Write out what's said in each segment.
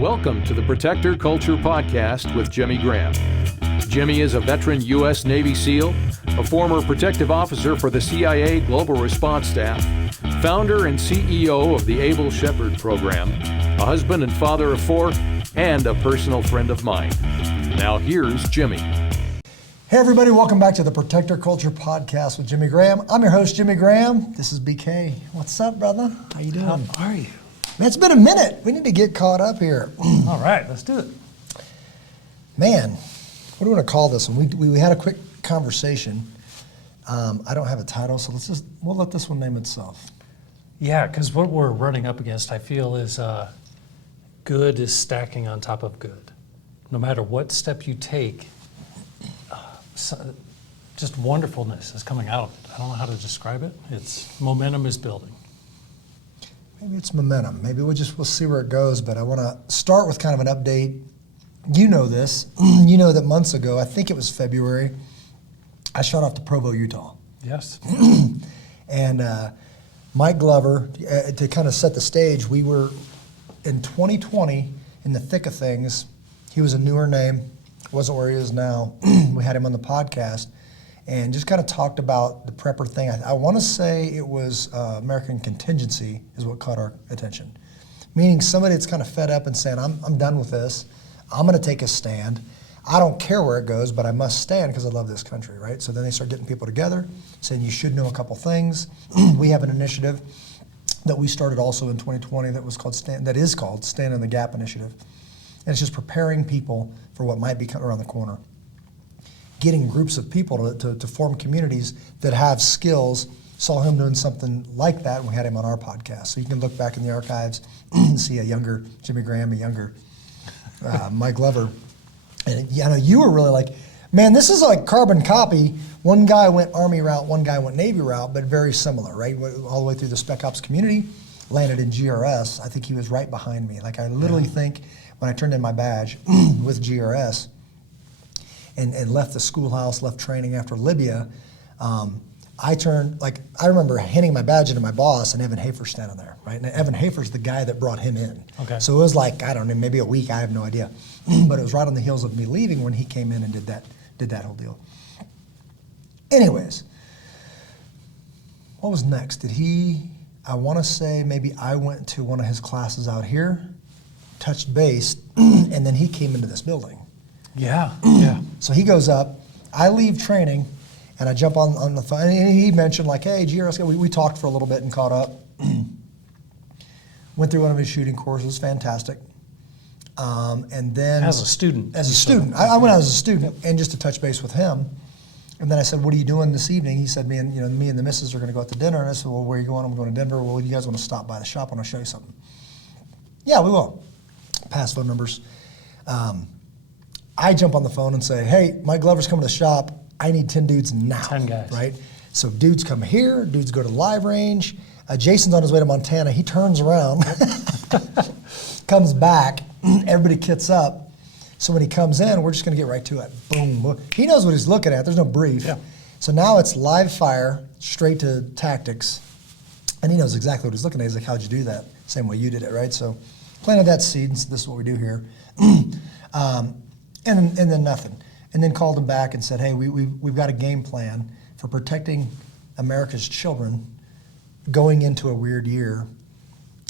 Welcome to the Protector Culture Podcast with Jimmy Graham. Jimmy is a veteran U.S. Navy SEAL, a former protective officer for the CIA Global Response Staff, founder and CEO of the Able Shepherd Program, a husband and father of 4, and a personal friend of mine. Now here's Jimmy. Hey everybody, welcome back to the Protector Culture Podcast with Jimmy Graham. I'm your host, Jimmy Graham. This is BK. What's up, brother? How you doing? How are you? Man, it's been a minute. We need to get caught up here. All right, let's do it. Man, what do we want to call this one? We had a quick conversation. I don't have a title, so we'll let this one name itself. Yeah, because what we're running up against, I feel, is good is stacking on top of good. No matter what step you take, just wonderfulness is coming out of it. I don't know how to describe it. It's momentum is building. Maybe it's momentum. Maybe we'll see where it goes, but I want to start with kind of an update. You know this. You know that months ago, I think it was February, I shot off to Provo, Utah. Yes. And Mike Glover, to kind of set the stage, we were in 2020 in the thick of things. He was a newer name, wasn't where he is now. We had him on the podcast and just kind of talked about the prepper thing. I want to say it was American contingency is what caught our attention. Meaning somebody that's kind of fed up and saying, I'm done with this. I'm going to take a stand. I don't care where it goes, but I must stand because I love this country, right? So then they start getting people together, saying you should know a couple things. We have an initiative that we started also in 2020 that is called Stand in the Gap Initiative. And it's just preparing people for what might be coming around the corner. Getting groups of people to form communities that have skills. Saw him doing something like that, and we had him on our podcast. So you can look back in the archives and see a younger Jimmy Graham, a younger Mike Glover. And I know you were really like, man, this is like carbon copy. One guy went Army route, one guy went Navy route, but very similar, right? All the way through the Spec Ops community, landed in GRS. I think he was right behind me. Like I literally think when I turned in my badge with GRS and left the schoolhouse, left training after Libya, I remember handing my badge into my boss and Evan Hafer's standing there, right? And Evan Hafer's the guy that brought him in. Okay. So it was like, I don't know, maybe a week, I have no idea. But it was right on the heels of me leaving when he came in and did that whole deal. Anyways, what was next? I want to say maybe I went to one of his classes out here, touched base, and then he came into this building. Yeah. So he goes up, I leave training, and I jump on the phone, and he mentioned like, hey, GRS, we talked for a little bit and caught up. Went through one of his shooting courses, fantastic. And then As a student. I went out as a student, and just to touch base with him. And then I said, what are you doing this evening? He said, me and the missus are going to go out to dinner. And I said, well, where are you going? I'm going to Denver. Well, you guys want to stop by the shop? I want to show you something. Yeah, we will. Pass phone numbers. I jump on the phone and say, hey, Mike Glover's coming to the shop. I need 10 dudes now. 10 guys. Right? So dudes come here, dudes go to the live range. Jason's on his way to Montana. He turns around, comes back, everybody kits up. So when he comes in, we're just going to get right to it. Boom, boom. He knows what he's looking at. There's no brief. Yeah. So now it's live fire, straight to tactics. And he knows exactly what he's looking at. He's like, how'd you do that? Same way you did it, right? So planted that seed, and this is what we do here. And then nothing. And then called him back and said, hey, we've got a game plan for protecting America's children going into a weird year.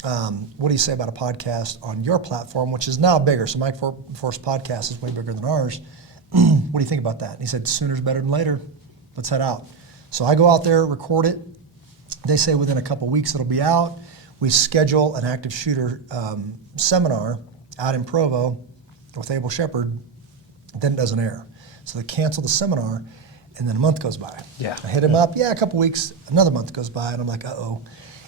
What do you say about a podcast on your platform, which is now bigger? So Mike Force podcast is way bigger than ours. What do you think about that? And he said, sooner's better than later. Let's head out. So I go out there, record it. They say within a couple weeks it'll be out. We schedule an active shooter seminar out in Provo with Able Shepherd. Then it doesn't air. So they cancel the seminar, and then a month goes by. Yeah. I hit him up, a couple weeks, another month goes by, and I'm like, uh-oh.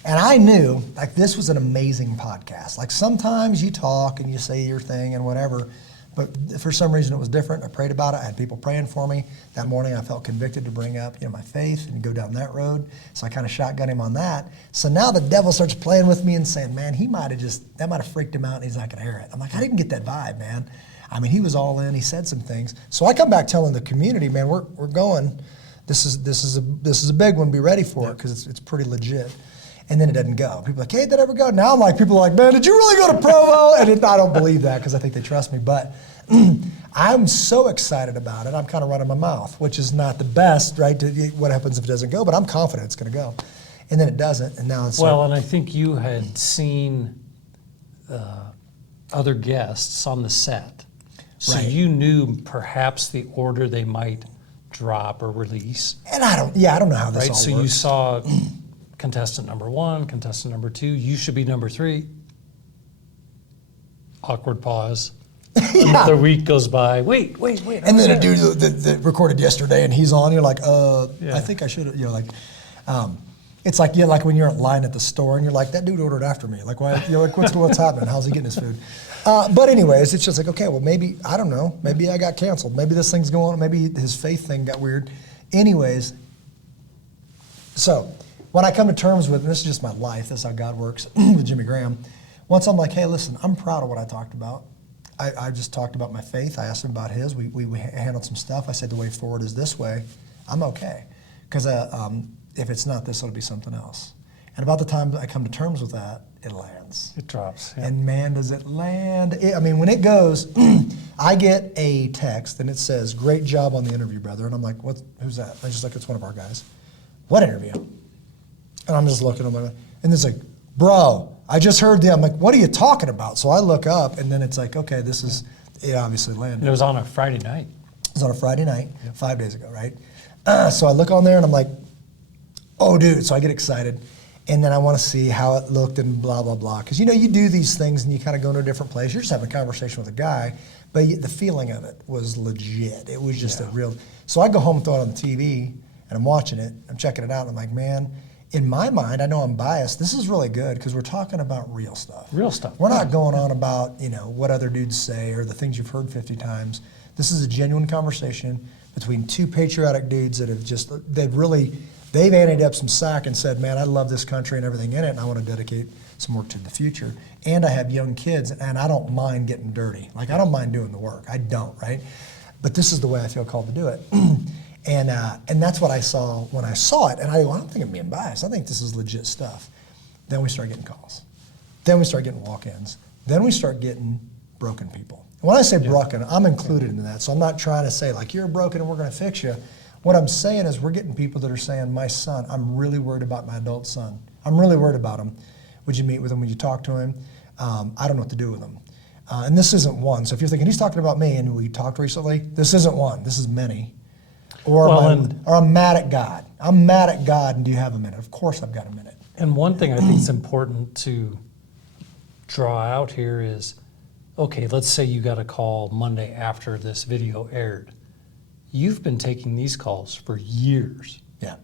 And I knew, like, this was an amazing podcast. Like, sometimes you talk and you say your thing and whatever, but for some reason it was different. I prayed about it. I had people praying for me. That morning I felt convicted to bring up, my faith and go down that road. So I kind of shotgun him on that. So now the devil starts playing with me and saying, man, that might have freaked him out and he's not going to hear it. I'm like, I didn't get that vibe, man. I mean, he was all in. He said some things. So I come back telling the community, man, we're going. This is a big one. Be ready for it because it's pretty legit. and then it doesn't go. People are like, hey, did it ever go? Now I'm like, people are like, man, did you really go to Provo? And I don't believe that because I think they trust me. But I'm so excited about it. I'm kind of running my mouth, which is not the best, right? What happens if it doesn't go? But I'm confident it's going to go. And then it doesn't, and now it's and I think you had seen other guests on the set. So Right. you knew perhaps the order they might drop or release. And I don't know how this Right, all so works. you saw contestant number 1, contestant number 2, you should be number 3. Awkward pause. Another week goes by. Wait. And then a dude that recorded yesterday, and he's on. You're like, Yeah. I think I should. It's like like when you're in line at the store, and you're like, that dude ordered after me. Like, why? You're like, what's happening? How's he getting his food? But anyways, it's just like, okay, well, maybe I don't know. Maybe I got canceled. Maybe this thing's going on. Maybe his faith thing got weird. Anyways, so when I come to terms with, and this is just my life. This is how God works with Jimmy Graham. Once I'm like, hey, listen, I'm proud of what I talked about. I just talked about my faith. I asked him about his. We handled some stuff. I said the way forward is this way. I'm okay. Because if it's not this, it'll be something else. And about the time I come to terms with that, it lands. It drops. Yeah. And man, does it land. When it goes, I get a text and it says, great job on the interview, brother. And I'm like, who's that? I just like, it's one of our guys. What interview? And I'm just looking at him, and it's like, bro, I just heard them. I'm like, what are you talking about? So I look up, and then it's like, okay, it obviously landed. And it was on a Friday night. It was on a Friday night, 5 days ago, right? So I look on there, and I'm like, oh, dude. So I get excited, and then I want to see how it looked and blah, blah, blah. Because, you do these things, and you kind of go into a different place. You're just having a conversation with a guy, but the feeling of it was legit. It was just a real. So I go home and throw it on the TV, and I'm watching it. I'm checking it out, and I'm like, man, in my mind, I know I'm biased. This is really good because we're talking about real stuff. Real stuff. We're not going on about, what other dudes say or the things you've heard 50 times. This is a genuine conversation between two patriotic dudes that have they've anteed up some sack and said, man, I love this country and everything in it, and I want to dedicate some work to the future. And I have young kids, and I don't mind getting dirty. Like, I don't mind doing the work. I don't, right? But this is the way I feel called to do it. And that's what I saw when I saw it. And I don't think I'm being biased. I think this is legit stuff. Then we start getting calls. Then we start getting walk-ins. Then we start getting broken people. And when I say broken, I'm included in that. So I'm not trying to say, like, you're broken and we're going to fix you. What I'm saying is we're getting people that are saying, my son, I'm really worried about my adult son. I'm really worried about him. Would you meet with him? Would you talk to him? I don't know what to do with him. And this isn't one. So if you're thinking, he's talking about me and we talked recently, this isn't one. This is many. Or I'm mad at God. I'm mad at God, and do you have a minute? Of course I've got a minute. And one thing I think is important to draw out here is, okay, let's say you got a call Monday after this video aired. You've been taking these calls for years. Yeah.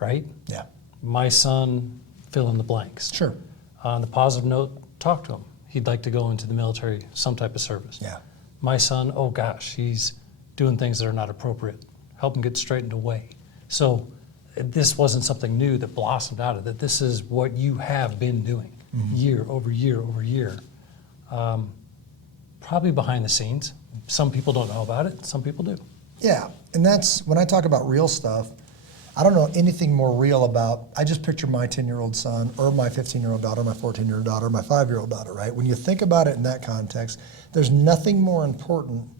Right? Yeah. My son, fill in the blanks. Sure. On the positive note, talk to him. He'd like to go into the military, some type of service. Yeah. My son, oh gosh, he's doing things that are not appropriate. Help him get straightened away. So this wasn't something new that blossomed out of it. This is what you have been doing year over year over year. Probably behind the scenes. Some people don't know about it. Some people do. Yeah, and that's, when I talk about real stuff, I don't know anything more real about, I just picture my 10-year-old son or my 15-year-old daughter, my 14-year-old daughter, my 5-year-old daughter, right? When you think about it in that context, there's nothing more important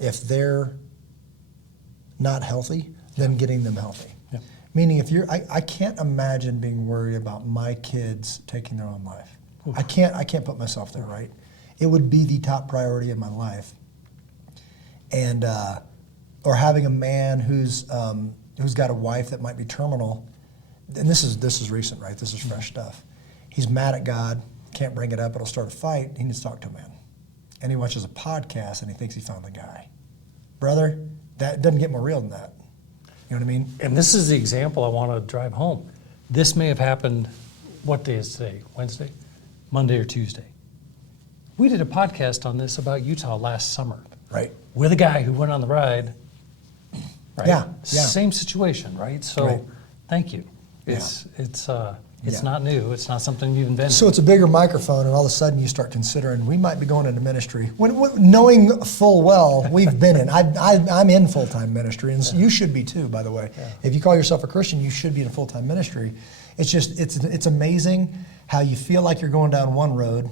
if they're not healthy than getting them healthy. Yeah. Meaning if I can't imagine being worried about my kids taking their own life. Oof. I can't put myself there, right? It would be the top priority in my life. And, or having a man who's got a wife that might be terminal, and this is recent, right? This is fresh stuff. He's mad at God, can't bring it up, it'll start a fight, he needs to talk to a man. And he watches a podcast and he thinks he found the guy. Brother, that doesn't get more real than that. You know what I mean? And this is the example I want to drive home. This may have happened, what day is today? Wednesday? Monday or Tuesday. We did a podcast on this about Utah last summer. Right. With a guy who went on the ride. Right? Yeah. Same situation, right? So Right. Thank you. It's not new. It's not something you've invented. So it's a bigger microphone, and all of a sudden you start considering we might be going into ministry. Knowing full well we've been in. I'm in full-time ministry, and you should be too, by the way. Yeah. If you call yourself a Christian, you should be in full-time ministry. It's amazing how you feel like you're going down one road,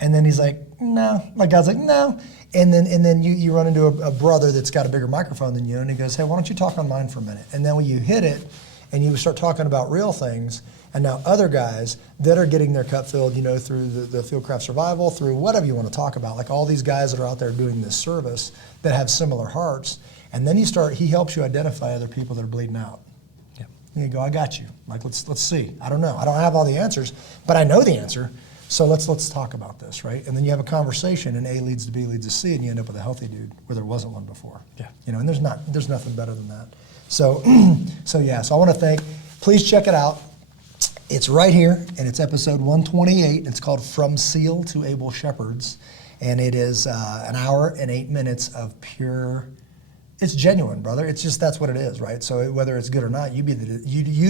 and then he's like, no. Like God's like, no. And then you run into a brother that's got a bigger microphone than you, and he goes, hey, why don't you talk on mine for a minute? And then when you hit it, and you start talking about real things, and now other guys that are getting their cup filled, through the Fieldcraft Survival, through whatever you want to talk about, like all these guys that are out there doing this service that have similar hearts, and then he helps you identify other people that are bleeding out. Yeah. And you go, I got you. Like, let's see. I don't know. I don't have all the answers, but I know the answer. So let's talk about this, right? And then you have a conversation, and A leads to B leads to C, and you end up with a healthy dude where there wasn't one before. Yeah. And there's nothing better than that. So so I want to please check it out. It's right here, and it's episode 128. It's called From SEAL to Able Shepherds, and it is an hour and 8 minutes of pure. It's genuine, brother. It's just that's what it is, right? So whether it's good or not, you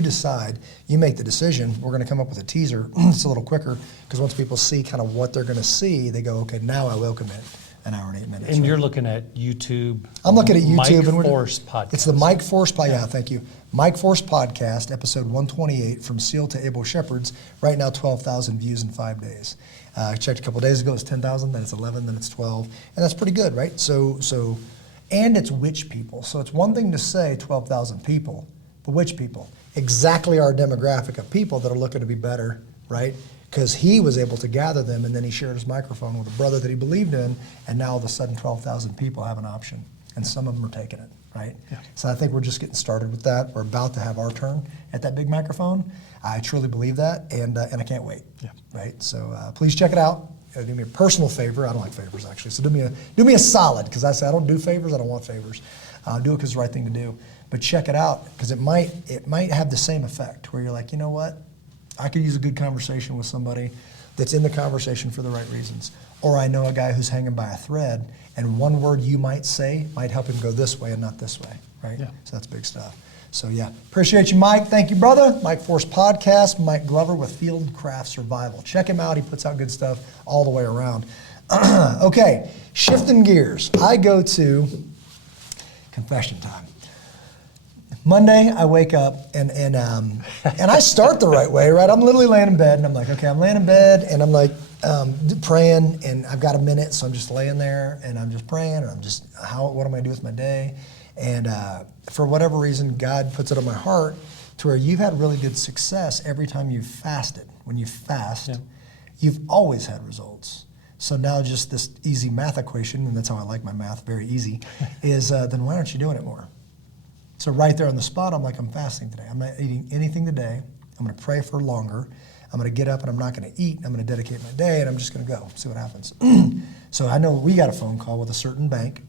decide. You make the decision. We're going to come up with a teaser. It's a little quicker because once people see kind of what they're going to see, they go, okay, now I will commit an hour and 8 minutes. And you're looking at YouTube. I'm looking at YouTube. Mike Force podcast. It's the Mike Force podcast. Yeah, thank you. Mike Force podcast, episode 128, From SEAL to Able Shepherds. Right now, 12,000 views in 5 days. I checked a couple days ago. It's 10,000. Then it's 11. Then it's 12. And that's pretty good, right? So, and it's which people. So it's one thing to say 12,000 people, but which people? Exactly our demographic of people that are looking to be better, right? Because he was able to gather them, and then he shared his microphone with a brother that he believed in, and now all of a sudden 12,000 people have an option, and some of them are taking it, right? Yeah. So I think we're just getting started with that. We're about to have our turn at that big microphone. I truly believe that, and I can't wait, right? So please check it out. Do me a personal favor. I don't like favors, actually, so do me a solid, because I say I don't do favors. I don't want favors. Do it because it's the right thing to do. But check it out, because it might have the same effect, where you're like, you know what? I could use a good conversation with somebody that's in the conversation for the right reasons. Or I know a guy who's hanging by a thread, and one word you might say might help him go this way and not this way, right? Yeah. So that's big stuff. So appreciate you, Mike. Thank you, brother. Mike Force Podcast, Mike Glover with Fieldcraft Survival. Check him out. He puts out good stuff all the way around. Okay, shifting gears. I go to confession time. Monday, I wake up and I start the right way, right? I'm literally laying in bed, and I'm like, okay, I'm laying in bed, and I'm like praying, and I've got a minute, so I'm just laying there, and I'm just praying, and I'm just, what am I do with my day? And for whatever reason, God puts it on my heart to where you've had really good success every time you've fasted. When you fast, you've always had results. So now just this easy math equation, and that's how I like my math, very easy, is then why aren't you doing it more? So right there on the spot, I'm like, I'm fasting today. I'm not eating anything today. I'm going to pray for longer. I'm going to get up, and I'm not going to eat. I'm going to dedicate my day, and I'm just going to go, see what happens. So I know we got a phone call with a certain bank,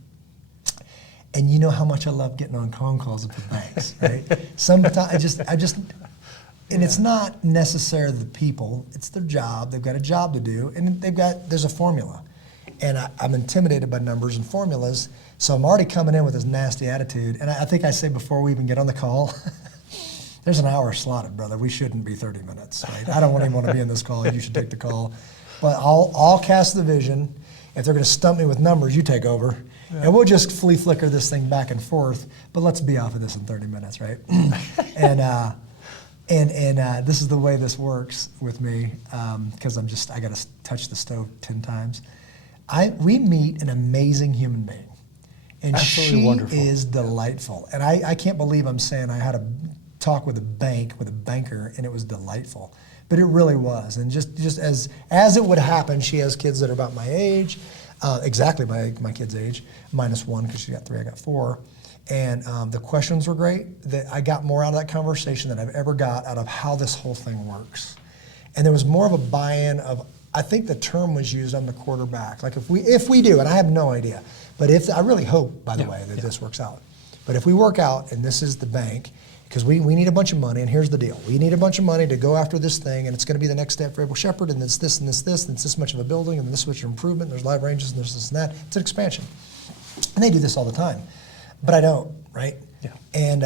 and you know how much I love getting on phone calls with the banks, right? Sometimes I just, and it's not necessarily the people. It's their job. They've got a job to do, and there's a formula. And I'm intimidated by numbers and formulas, so I'm already coming in with this nasty attitude. And I think I say before we even get on the call, there's an hour slotted, brother. We shouldn't be 30 minutes, right? I don't even want to be in this call. You should take the call. But I'll cast the vision. If they're going to stump me with numbers, you take over. Yeah. And we'll just flea flicker this thing back and forth. But let's be off of this in 30 minutes, right? And this is the way this works with me, because I got to touch the stove 10 times. We meet an amazing human being, and absolutely she wonderful. Is delightful. And I can't believe I'm saying I had a talk with a banker, and it was delightful, but it really was. And just as it would happen, she has kids that are about my age, exactly my kid's age, -1 because she got 3, I got 4. And the questions were great. I got more out of that conversation than I've ever got out of how this whole thing works. And there was more of a buy-in of, I think the term was used on the quarterback. Like if we do, and I have no idea, but I really hope, by the way, that this works out. But if we work out, and this is the bank, because we need a bunch of money, and here's the deal. We need a bunch of money to go after this thing, and it's going to be the next step for Able Shepherd, and it's this and this, and it's this much of a building, and this much of improvement, and there's live ranges, and there's this and that. It's an expansion. And they do this all the time. But I don't, right? Yeah. And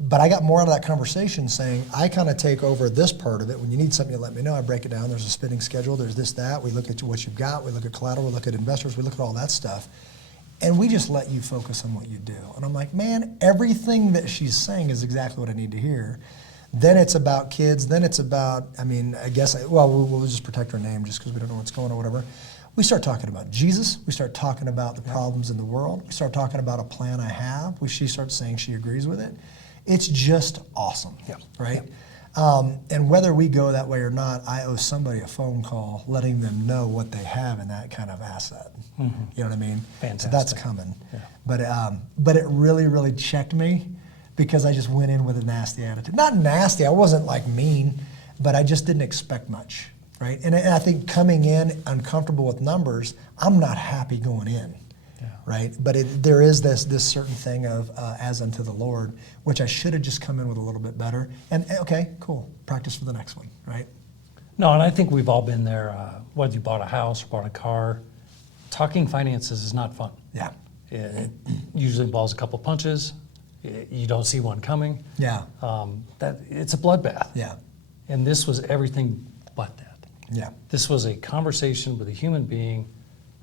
but I got more out of that conversation saying, I kind of take over this part of it. When you need something, you let me know. I break it down. There's a spending schedule. There's this, that. We look at what you've got. We look at collateral. We look at investors. We look at all that stuff. And we just let you focus on what you do. And I'm like, man, everything that she's saying is exactly what I need to hear. Then it's about kids. Then it's about, I mean, I guess, we'll just protect our name just because we don't know what's going on or whatever. We start talking about Jesus. We start talking about the problems in the world. We start talking about a plan I have. She starts saying she agrees with it. It's just awesome, right? And whether we go that way or not, I owe somebody a phone call letting them know what they have in that kind of asset. You know what I mean? Fantastic. So that's coming. But it really, really checked me because I just went in with a nasty attitude. Not nasty, I wasn't like mean, but I just didn't expect much, right? And I think coming in uncomfortable with numbers, I'm not happy going in. Right, but there is this certain thing of as unto the Lord, which I should have just come in with a little bit better. And okay, cool, practice for the next one, right? No, and I think we've all been there. Whether you bought a house or bought a car, talking finances is not fun. Yeah. It usually involves a couple punches. You don't see one coming. Yeah. That it's a bloodbath. Yeah. And this was everything but that. Yeah. This was a conversation with a human being.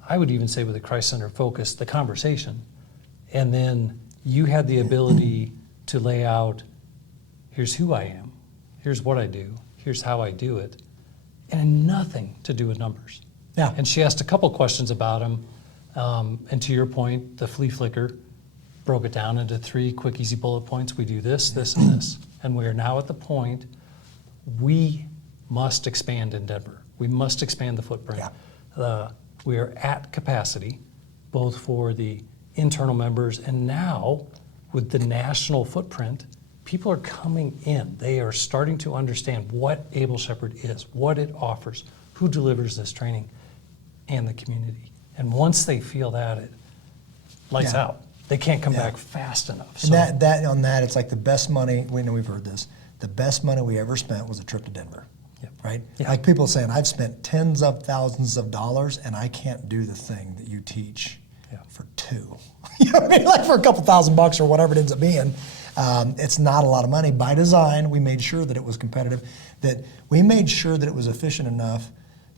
I would even say with a Christ-centered focus, the conversation. And then you had the ability to lay out, here's who I am, here's what I do, here's how I do it, and nothing to do with numbers. Yeah. And she asked a couple questions about him, and to your point, the flea flicker broke it down into 3 quick, easy bullet points. We do this, this, and this. And we are now at the point we must expand in Denver. We must expand the footprint. We are at capacity, both for the internal members and now with the national footprint, people are coming in. They are starting to understand what Able Shepherd is, what it offers, who delivers this training, and the community. And once they feel that, it lights out. They can't come back fast enough. And that it's like the best money, we know we've heard this, the best money we ever spent was a trip to Denver. Right? Yeah. Like people saying, I've spent tens of thousands of dollars and I can't do the thing that you teach for 2. You know what I mean? Like for a couple $1,000 or whatever it ends up being. It's not a lot of money. By design, we made sure that it was competitive, that we made sure that it was efficient enough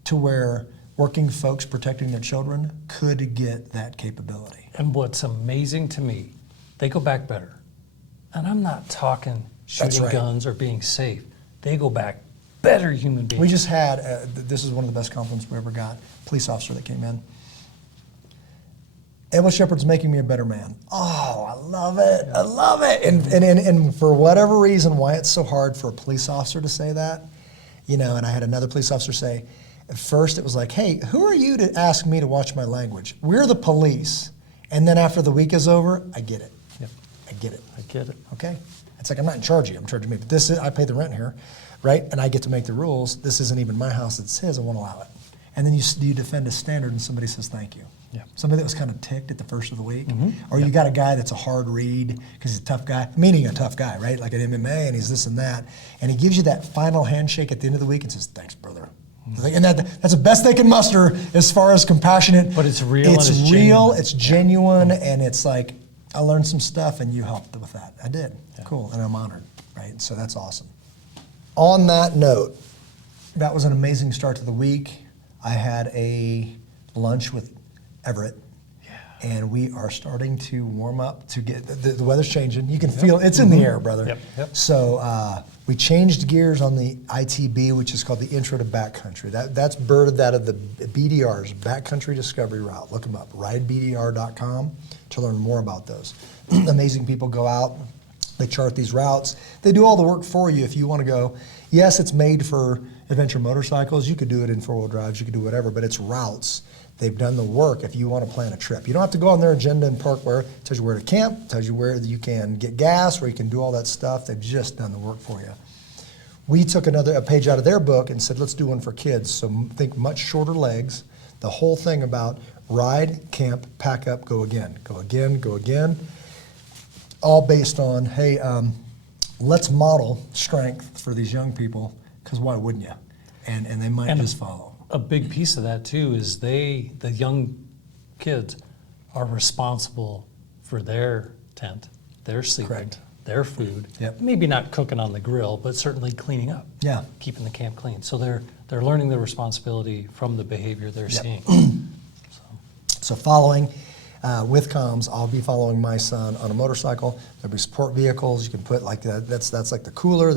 to where working folks protecting their children could get that capability. And what's amazing to me, they go back better. And I'm not talking shooting guns or being safe. They go back better human beings. We just had, this is one of the best compliments we ever got, police officer that came in. Able Shepherd's making me a better man. Oh, I love it. I love it. And for whatever reason, why it's so hard for a police officer to say that, and I had another police officer say, at first it was like, hey, who are you to ask me to watch my language? We're the police. And then after the week is over, I get it. I get it. I get it. Okay? It's like, I'm not in charge of you. I'm charging me. But I pay the rent here. Right? And I get to make the rules. This isn't even my house, it's his, I won't allow it. And then you defend a standard and somebody says thank you. Somebody that was kind of ticked at the first of the week. Or you got a guy that's a hard read because he's a tough guy, meaning a tough guy, right? Like at MMA and he's this and that. And he gives you that final handshake at the end of the week and says, thanks, brother. And that's the best they can muster as far as compassionate. But it's real. It's real, it's genuine, and it's like, I learned some stuff and you helped with that. I did. Cool, and I'm honored, right? So that's awesome. On that note, that was an amazing start to the week. I had a lunch with Everett, and we are starting to warm up to get, the weather's changing. You can feel, it's in the air, brother. So we changed gears on the ITB, which is called the Intro to Backcountry. That's birthed out of the BDR's Backcountry Discovery Route. Look them up, ridebdr.com to learn more about those. Amazing people go out. They chart these routes. They do all the work for you if you want to go. Yes, it's made for adventure motorcycles. You could do it in 4-wheel drives. You could do whatever, but it's routes. They've done the work if you want to plan a trip. You don't have to go on their agenda and park where. It tells you where to camp, tells you where you can get gas, where you can do all that stuff. They've just done the work for you. We took a page out of their book and said, let's do one for kids. So think much shorter legs. The whole thing about ride, camp, pack up, go again. Go again, go again. All based on, hey, let's model strength for these young people, because why wouldn't you? And they might just follow. A big piece of that too is the young kids are responsible for their tent, their sleeping, their food. Maybe not cooking on the grill, but certainly cleaning up. Keeping the camp clean. So they're learning the responsibility from the behavior they're seeing. So following. With comms, I'll be following my son on a motorcycle. There'll be support vehicles. You can put like that. That's like the cooler,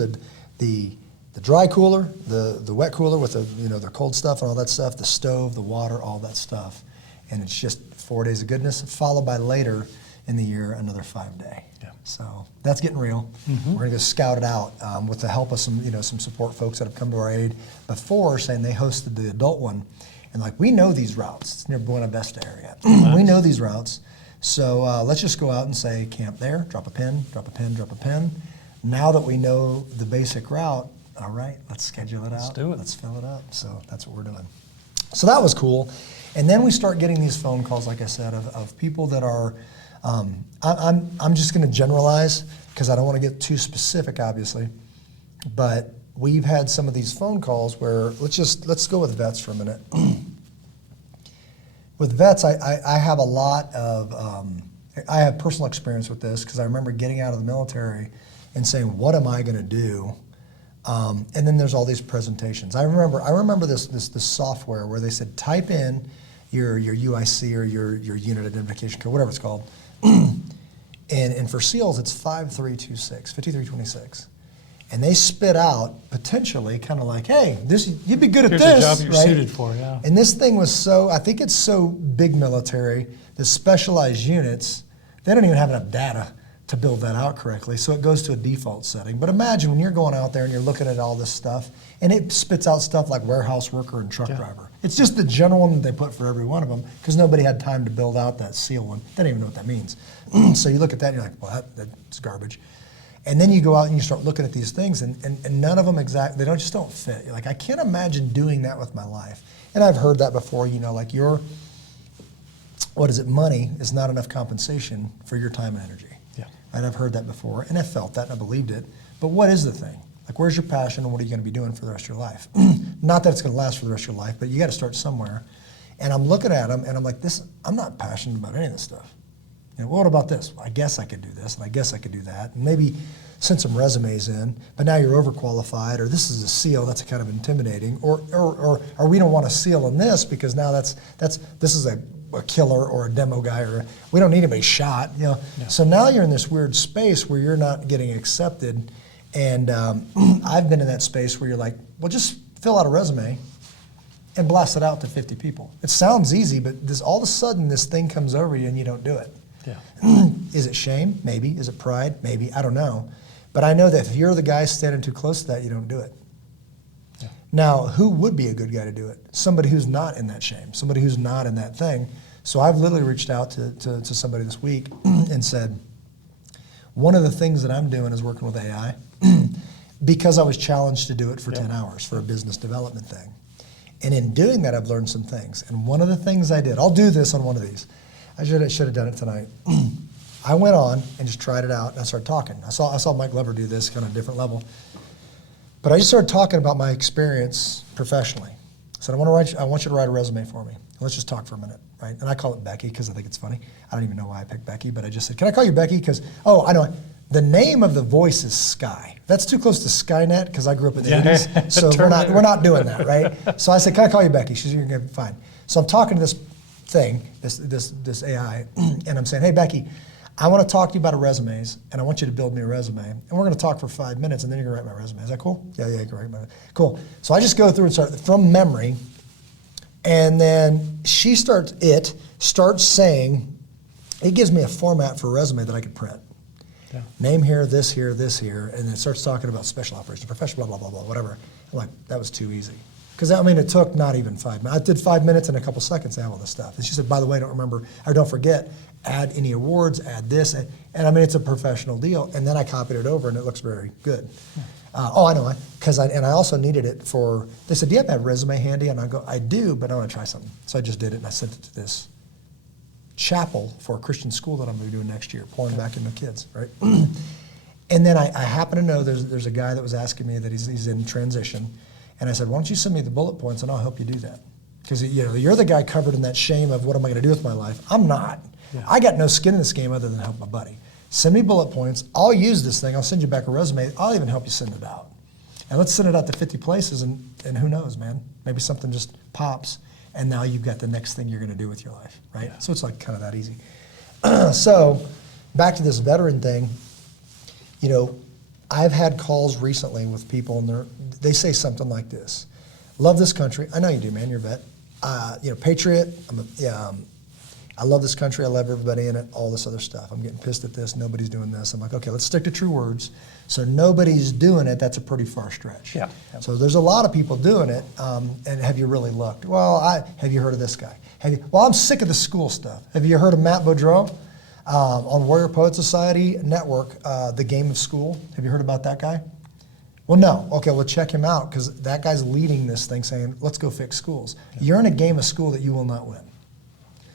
the dry cooler, the wet cooler with the cold stuff and all that stuff, the stove, the water, all that stuff. And it's just 4 days of goodness, followed by later in the year, another 5 day. Yeah. So that's getting real. We're gonna go scout it out with the help of some support folks that have come to our aid before, saying they hosted the adult one. And like, we know these routes. It's near Buena Vista area. We know these routes. So let's just go out and say, camp there, drop a pin, drop a pin, drop a pin. Now that we know the basic route, all right, let's schedule it out. Let's do it. Let's fill it up. So that's what we're doing. So that was cool. And then we start getting these phone calls, like I said, of people that are, I'm just gonna generalize because I don't wanna get too specific, obviously. But we've had some of these phone calls where, let's go with vets for a minute. With vets, I have a lot of, I have personal experience with this because I remember getting out of the military and saying, what am I gonna do? And then there's all these presentations. I remember this software where they said, type in your UIC or your unit identification code, whatever it's called. and for SEALs, it's 5326. And they spit out potentially kind of like, hey, you'd be good at Here's this, a job you're right? suited for, yeah. And this thing was I think it's so big military, the specialized units, they don't even have enough data to build that out correctly, so it goes to a default setting. But imagine when you're going out there and you're looking at all this stuff, and it spits out stuff like warehouse worker and truck driver. It's just the general one that they put for every one of them, because nobody had time to build out that SEAL one. They don't even know what that means. So you look at that and you're like, well, that's garbage. And then you go out and you start looking at these things, and none of them they just don't fit. You're like, I can't imagine doing that with my life. And I've heard that before, like money is not enough compensation for your time and energy. Yeah. And I've heard that before, and I felt that, and I believed it. But what is the thing? Like, where's your passion, and what are you going to be doing for the rest of your life? Not that it's going to last for the rest of your life, but you got to start somewhere. And I'm looking at them, and I'm like, I'm not passionate about any of this stuff. What about this? Well, I guess I could do this, and I guess I could do that, and maybe send some resumes in, but now you're overqualified, or this is a SEAL, that's kind of intimidating, or we don't want a SEAL in this because now this is a killer or a demo guy, or we don't need anybody shot, Yeah. So now you're in this weird space where you're not getting accepted, and I've been in that space where you're like, well, just fill out a resume and blast it out to 50 people. It sounds easy, but all of a sudden this thing comes over you and you don't do it. Yeah. Is it shame? Maybe. Is it pride? Maybe. I don't know. But I know that if you're the guy standing too close to that, you don't do it. Yeah. Now, who would be a good guy to do it? Somebody who's not in that shame, somebody who's not in that thing. So I've literally reached out to somebody this week and said, one of the things that I'm doing is working with AI because I was challenged to do it for 10 hours for a business development thing. And in doing that, I've learned some things. And one of the things I did, I'll do this on one of these. I should have done it tonight. I went on and just tried it out, and I started talking. I saw Mike Glover do this kind of different level. But I just started talking about my experience professionally. I said, I want you to write a resume for me. Let's just talk for a minute, right? And I call it Becky because I think it's funny. I don't even know why I picked Becky, but I just said, can I call you Becky? Because, I know. The name of the voice is Sky. That's too close to Skynet because I grew up in the 80s, so we're not doing that, right? So I said, can I call you Becky? She's like, okay, fine. So I'm talking to this thing, this AI, and I'm saying, hey, Becky, I want to talk to you about resumes, and I want you to build me a resume, and we're going to talk for 5 minutes, and then you're going to write my resume. Is that cool? Yeah, you can write my resume. Cool. So I just go through and start from memory, and then she starts saying, it gives me a format for a resume that I could print. Yeah. Name here, this here, and then it starts talking about special operations, professional, blah, blah, blah, whatever. I'm like, that was too easy. Because, it took not even 5 minutes. I did 5 minutes and a couple seconds to have all this stuff. And she said, by the way, don't forget, add any awards, add this. And it's a professional deal. And then I copied it over and it looks very good. I know, and I also needed it for, they said, do you have a resume handy? And I go, I do, but I want to try something. So I just did it and I sent it to this chapel for a Christian school that I'm going to be doing next year, pouring back into kids, right? And then I happen to know there's a guy that was asking me that he's in transition. And I said, why don't you send me the bullet points and I'll help you do that? Because you're the guy covered in that shame of what am I going to do with my life? I'm not. Yeah. I got no skin in this game other than help my buddy. Send me bullet points. I'll use this thing. I'll send you back a resume. I'll even help you send it out. And let's send it out to 50 places and who knows, man? Maybe something just pops and now you've got the next thing you're going to do with your life, right? Yeah. So it's like kind of that easy. So back to this veteran thing, I've had calls recently with people, and they say something like this: "Love this country." I know you do, man. You're a vet. Patriot. I love this country. I love everybody in it. All this other stuff. I'm getting pissed at this. Nobody's doing this. I'm like, okay, let's stick to true words. So nobody's doing it. That's a pretty far stretch. Yeah. So there's a lot of people doing it. And have you really looked? Well, have you heard of this guy? Well, I'm sick of the school stuff. Have you heard of Matt Boudreau on Warrior Poet Society Network, The Game of School? Have you heard about that guy? Well, no. Okay, well, check him out, because that guy's leading this thing saying, let's go fix schools. Yeah. You're in a game of school that you will not win.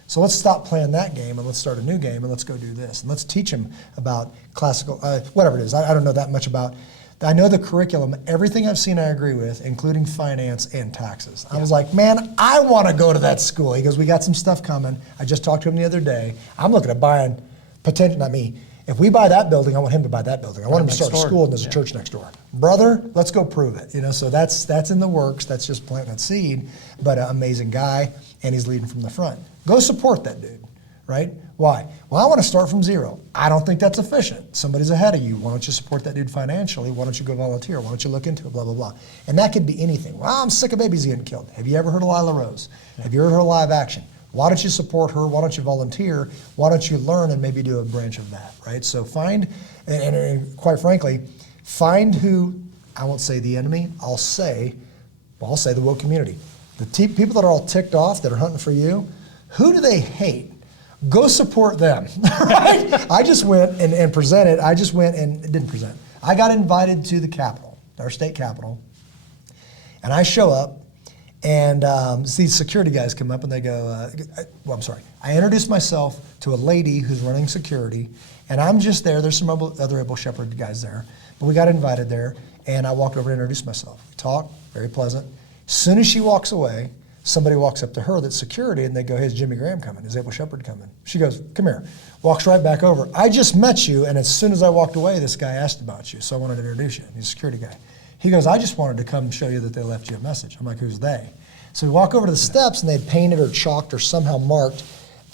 So let's stop playing that game and let's start a new game and let's go do this. And let's teach them about classical, whatever it is. I don't know that much about. I know the curriculum. Everything I've seen I agree with, including finance and taxes. I was like, man, I want to go to that school. He goes, we got some stuff coming. I just talked to him the other day. I'm looking at buying, not me. If we buy that building, I want him to buy that building. I want him to start a school and there's a church next door. Brother, let's go prove it. So that's in the works. That's just planting that seed. But an amazing guy, and he's leading from the front. Go support that dude, right? Why? Well, I want to start from zero. I don't think that's efficient. Somebody's ahead of you. Why don't you support that dude financially? Why don't you go volunteer? Why don't you look into it, blah, blah, blah. And that could be anything. Well, I'm sick of babies getting killed. Have you ever heard of Lila Rose? Have you heard her live action? Why don't you support her? Why don't you volunteer? Why don't you learn and maybe do a branch of that, right? So find, and quite frankly, find who, I won't say the enemy, I'll say the woke community. The people that are all ticked off, that are hunting for you, who do they hate? Go support them, right? I just went and presented. I just went and didn't present. I got invited to the Capitol, our state Capitol, and I show up, and these security guys come up and they go, I introduced myself to a lady who's running security, and I'm just there. There's some other able shepherd guys there, but we got invited there, and I walked over and introduced myself. We talked, very pleasant. As soon as she walks away, somebody walks up to her that's security, and they go, hey, is Jimmy Graham coming? Is Able Shepherd coming? She goes, come here. Walks right back over. I just met you, and as soon as I walked away, this guy asked about you, so I wanted to introduce you. He's a security guy. He goes, I just wanted to come show you that they left you a message. I'm like, who's they? So we walk over to the steps, and they painted or chalked or somehow marked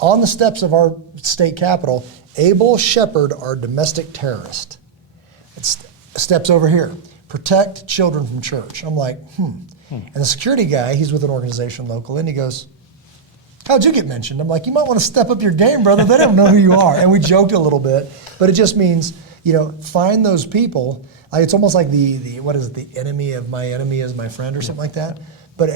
on the steps of our state capitol, Able Shepherd, our domestic terrorist. It's steps over here. Protect children from church. I'm like, And the security guy, he's with an organization local, and he goes, how'd you get mentioned? I'm like, you might want to step up your game, brother. They don't know who you are. And we joked a little bit, but it just means, find those people. Like, it's almost like the enemy of my enemy is my friend or something like that. But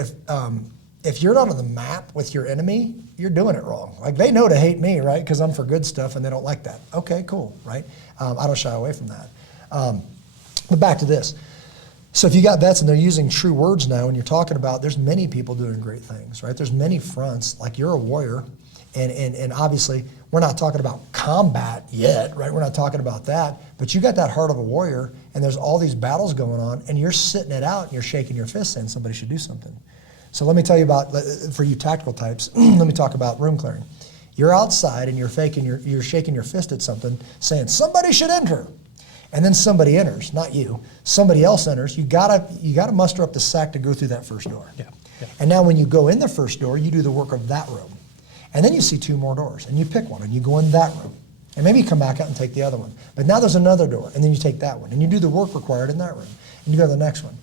if you're not on the map with your enemy, you're doing it wrong. Like, they know to hate me, right? Because I'm for good stuff, and they don't like that. Okay, cool, right? I don't shy away from that. But back to this. So if you got vets and they're using true words now, and you're talking about, there's many people doing great things, right? There's many fronts. Like, you're a warrior, and obviously we're not talking about combat yet, right? We're not talking about that, but you got that heart of a warrior, and there's all these battles going on, and you're sitting it out and you're shaking your fist saying somebody should do something. So let me tell you about, for you tactical types, let me talk about room clearing. You're outside and you're shaking your fist at something saying somebody should enter. And then somebody enters, not you. Somebody else enters. You gotta muster up the sack to go through that first door. Yeah. And now when you go in the first door, you do the work of that room. And then you see two more doors, and you pick one, and you go in that room. And maybe you come back out and take the other one. But now there's another door, and then you take that one, and you do the work required in that room. And you go to the next one.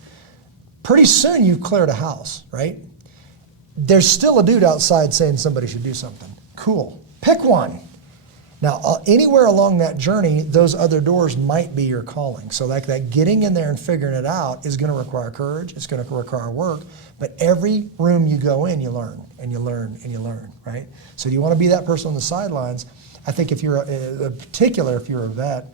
Pretty soon you've cleared a house, right? There's still a dude outside saying somebody should do something. Cool. Pick one. Now, anywhere along that journey, those other doors might be your calling. So like that getting in there and figuring it out is going to require courage. It's going to require work. But every room you go in, you learn, and you learn, and you learn, right? So do you want to be that person on the sidelines? I think if you're if you're a vet,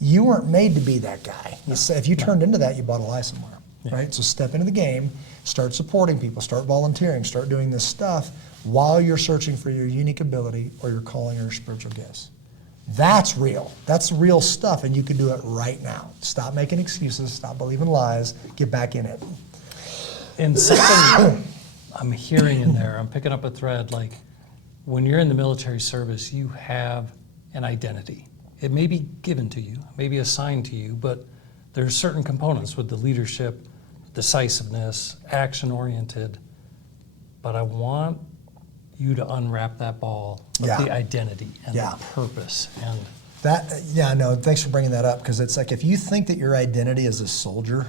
you weren't made to be that guy. If you turned into that, you bought a lie somewhere, right? So step into the game, start supporting people, start volunteering, start doing this stuff while you're searching for your unique ability or your calling or your spiritual gifts. That's real. That's real stuff, and you can do it right now. Stop making excuses. Stop believing lies. Get back in it. And something I'm hearing in there, I'm picking up a thread, like when you're in the military service, you have an identity. It may be given to you, may be assigned to you, but there's certain components with the leadership, decisiveness, action-oriented. But I want you to unwrap that ball of the identity and the purpose. And Yeah, no, thanks for bringing that up, because it's like if you think that your identity is a soldier,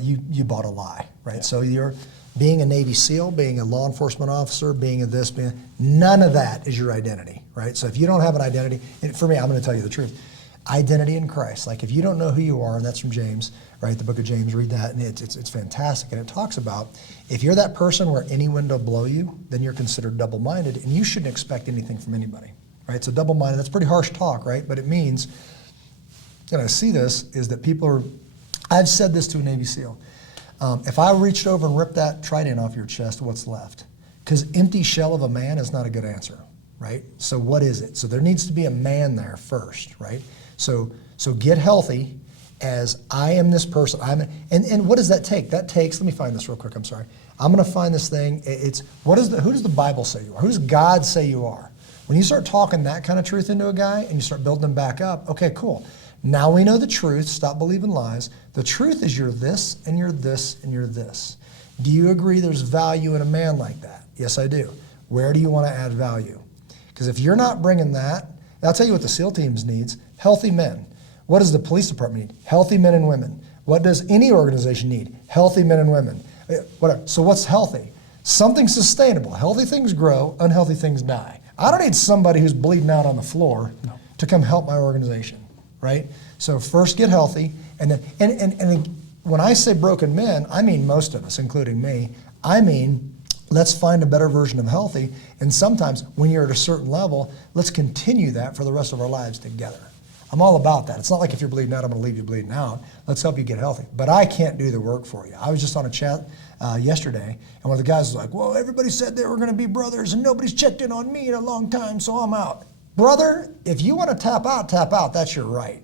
you bought a lie, right? Yeah. So you're being a Navy SEAL, being a law enforcement officer, being a this, none of that is your identity, right? So if you don't have an identity, and for me, I'm going to tell you the truth. Identity in Christ. Like if you don't know who you are, and that's from James, right? The book of James, read that, and it's fantastic. And it talks about if you're that person where any wind will blow you, then you're considered double-minded, and you shouldn't expect anything from anybody, right? So double-minded, that's pretty harsh talk, right? But it means, and I see this, is that people are, I've said this to a Navy SEAL. If I reached over and ripped that trident off your chest, what's left? Because empty shell of a man is not a good answer, right? So what is it? So there needs to be a man there first, right? So get healthy as I am this person. And what does that take? That takes, let me find this real quick, I'm sorry. I'm going to find this thing. Who does the Bible say you are? Who does God say you are? When you start talking that kind of truth into a guy and you start building him back up, okay, cool. Now we know the truth. Stop believing lies. The truth is you're this, and you're this, and you're this. Do you agree there's value in a man like that? Yes, I do. Where do you want to add value? Because if you're not bringing that, I'll tell you what the SEAL teams needs. Healthy men. What does the police department need? Healthy men and women. What does any organization need? Healthy men and women. Whatever. So what's healthy? Something sustainable. Healthy things grow, unhealthy things die. I don't need somebody who's bleeding out on the floor to come help my organization, right? So first get healthy, and then, and when I say broken men, I mean most of us, including me. I mean, let's find a better version of healthy, and sometimes when you're at a certain level, let's continue that for the rest of our lives together. I'm all about that. It's not like if you're bleeding out, I'm going to leave you bleeding out. Let's help you get healthy. But I can't do the work for you. I was just on a chat yesterday, and one of the guys was like, well, everybody said they were going to be brothers, and nobody's checked in on me in a long time, so I'm out. Brother, if you want to tap out, that's your right.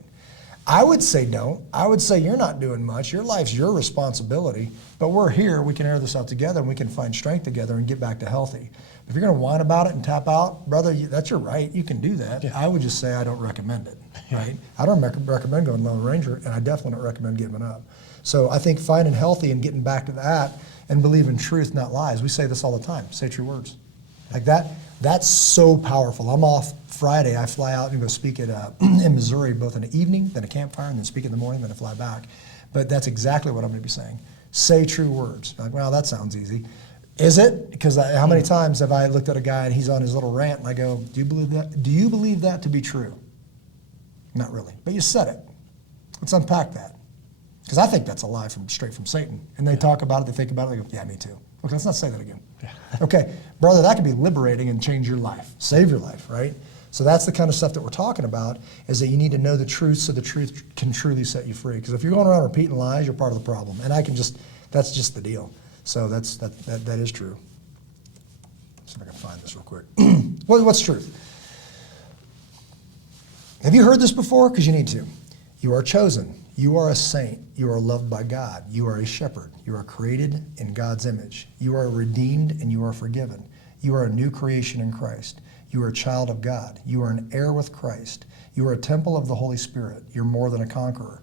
I would say don't. I would say you're not doing much. Your life's your responsibility, but we're here. We can air this out together, and we can find strength together and get back to healthy. If you're going to whine about it and tap out, brother, that's your right. You can do that. Yeah. I would just say I don't recommend it, right? I don't recommend going Lone Ranger, and I definitely don't recommend giving up. So I think finding healthy and getting back to that and believing truth, not lies. We say this all the time. Say true words. Like that. That's so powerful. I'm off Friday. I fly out and go speak at in Missouri, both in the evening, then a campfire, and then speak in the morning, then I fly back. But that's exactly what I'm going to be saying. Say true words. Like, well, that sounds easy. Is it? Because how many times have I looked at a guy and he's on his little rant and I go, do you believe that? Do you believe that to be true? Not really. But you said it. Let's unpack that. Because I think that's a lie straight from Satan. And they talk about it, they think about it, they go, yeah, me too. Okay, let's not say that again. Yeah. Okay, brother, that could be liberating and change your life, save your life, right? So that's the kind of stuff that we're talking about, is that you need to know the truth so the truth can truly set you free. Because if you're going around repeating lies, you're part of the problem. And that's just the deal. So that is true. Let's see if I can find this real quick. What's truth? Have you heard this before? Because you need to. You are chosen. You are a saint. You are loved by God. You are a shepherd. You are created in God's image. You are redeemed and you are forgiven. You are a new creation in Christ. You are a child of God. You are an heir with Christ. You are a temple of the Holy Spirit. You're more than a conqueror.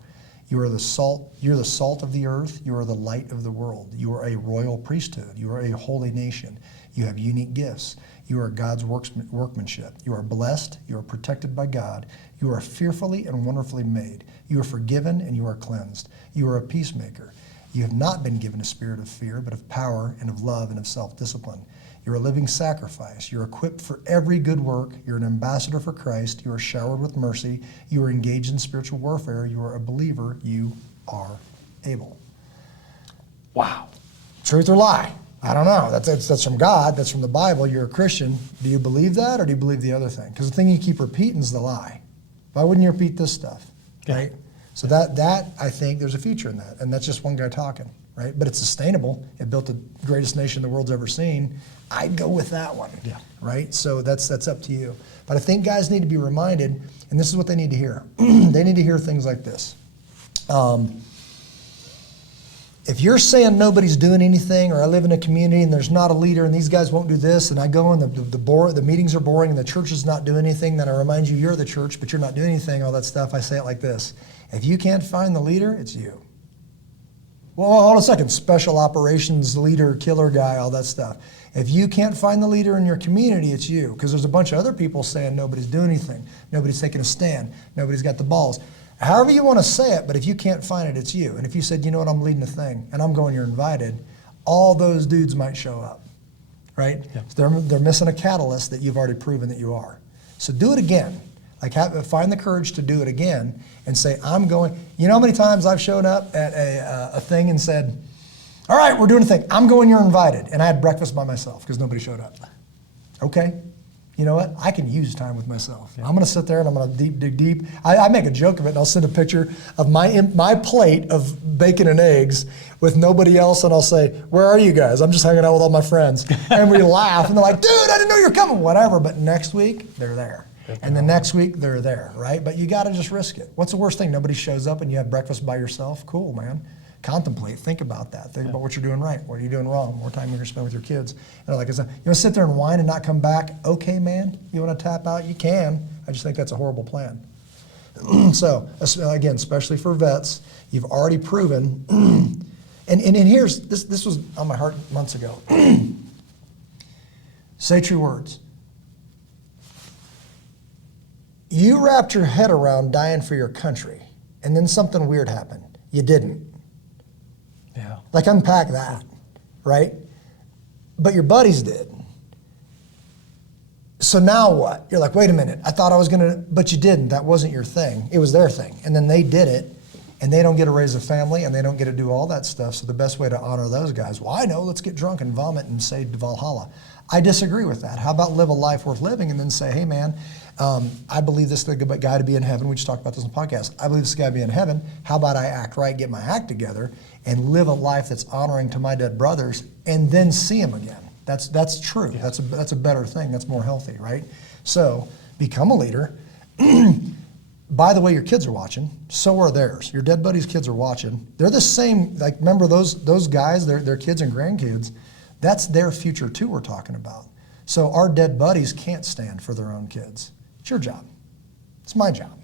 You are the salt. You're the salt of the earth. You are the light of the world. You are a royal priesthood. You are a holy nation. You have unique gifts. You are God's workmanship. You are blessed. You are protected by God. You are fearfully and wonderfully made. You are forgiven and you are cleansed. You are a peacemaker. You have not been given a spirit of fear, but of power and of love and of self-discipline. You're a living sacrifice. You're equipped for every good work. You're an ambassador for Christ. You are showered with mercy. You are engaged in spiritual warfare. You are a believer. You are able. Wow. Truth or lie? I don't know. That's from God. That's from the Bible. You're a Christian. Do you believe that, or do you believe the other thing? Because the thing you keep repeating is the lie. Why wouldn't you repeat this stuff? Okay. Right? So that I think there's a future in that, and that's just one guy talking, right? But it's sustainable. It built the greatest nation the world's ever seen. I'd go with that one, right? So that's up to you. But I think guys need to be reminded, and this is what they need to hear. They need to hear things like this. If you're saying nobody's doing anything, or I live in a community and there's not a leader and these guys won't do this, and I go and the meetings are boring and the church is not doing anything, then I remind you you're the church, but you're not doing anything, all that stuff. I say it like this. If you can't find the leader, it's you. Well, hold on a second. Special operations leader, killer guy, all that stuff. If you can't find the leader in your community, it's you. Because there's a bunch of other people saying nobody's doing anything. Nobody's taking a stand. Nobody's got the balls. However you want to say it, but if you can't find it, it's you. And if you said, you know what, I'm leading a thing, and I'm going, you're invited, all those dudes might show up, right? Yeah. They're missing a catalyst that you've already proven that you are. So do it again. Like find the courage to do it again and say, I'm going. You know how many times I've shown up at a thing and said, all right, we're doing a thing. I'm going, you're invited. And I had breakfast by myself because nobody showed up. Okay. You know what? I can use time with myself. Yeah. I'm going to sit there and I'm going to dig deep. I make a joke of it, and I'll send a picture of my plate of bacon and eggs with nobody else, and I'll say, where are you guys? I'm just hanging out with all my friends. And we laugh, and they're like, dude, I didn't know you were coming, whatever. But next week, they're there. And the next week, they're there, right? But you got to just risk it. What's the worst thing? Nobody shows up and you have breakfast by yourself? Cool, man. Contemplate, think about that. Think about what you're doing right, what are you doing wrong, more time you're gonna spend with your kids. And like I said, you wanna sit there and whine and not come back? Okay, man, you wanna tap out? You can. I just think that's a horrible plan. So, again, especially for vets, you've already proven, and here's, this was on my heart months ago. Say true words. You wrapped your head around dying for your country, and then something weird happened. You didn't. Yeah. Like, unpack that, right? But your buddies did. So now what? You're like, wait a minute, I thought I was gonna, but you didn't. That wasn't your thing. It was their thing. And then they did it, and they don't get to raise a family, and they don't get to do all that stuff. So the best way to honor those guys, well, I know, let's get drunk and vomit and say Valhalla. I disagree with that. How about live a life worth living and then say, hey man, I believe this guy to be in heaven. We just talked about this on the podcast. I believe this guy to be in heaven. How about I act right, get my act together, and live a life that's honoring to my dead brothers, and then see them again. That's true. Yeah. That's a better thing. That's more healthy, right? So become a leader. By the way, your kids are watching. So are theirs. Your dead buddies' kids are watching. They're the same. Like, remember those guys, their kids and grandkids. That's their future too. We're talking about. So our dead buddies can't stand for their own kids. It's your job. It's my job,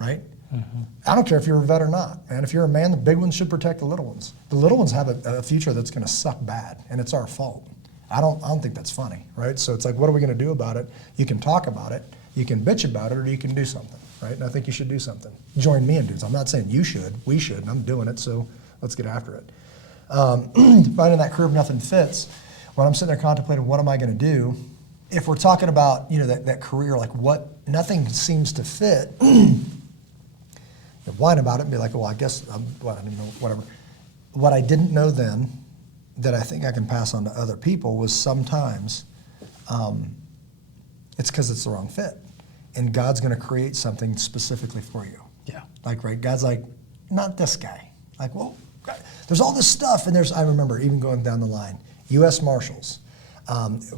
right? Mm-hmm. I don't care if you're a vet or not, man. If you're a man, the big ones should protect the little ones. The little ones have a future that's going to suck bad, and it's our fault. I don't think that's funny, right? So it's like, what are we going to do about it? You can talk about it, you can bitch about it, or you can do something, right? And I think you should do something. Join me in doing something. I'm not saying you should, we should, and I'm doing it, so let's get after it. Finding that curve nothing fits, when I'm sitting there contemplating what am I going to do, if we're talking about, you know, that career, like what nothing seems to fit, whine about it and be like, well, I guess I didn't know, whatever. What I didn't know then that I think I can pass on to other people was sometimes it's because it's the wrong fit. And God's going to create something specifically for you. Yeah. Like, right, God's like, not this guy. Like, well, there's all this stuff, and I remember even going down the line, U.S. Marshals.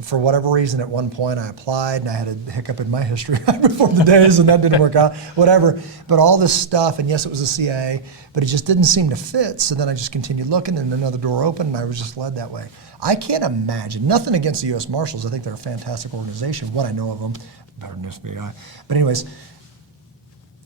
For whatever reason, at one point I applied and I had a hiccup in my history right before the days and that didn't work out, whatever. But all this stuff, and yes, it was the CIA, but it just didn't seem to fit. So then I just continued looking and another door opened and I was just led that way. I can't imagine, nothing against the U.S. Marshals. I think they're a fantastic organization, what I know of them, better than FBI. But anyways,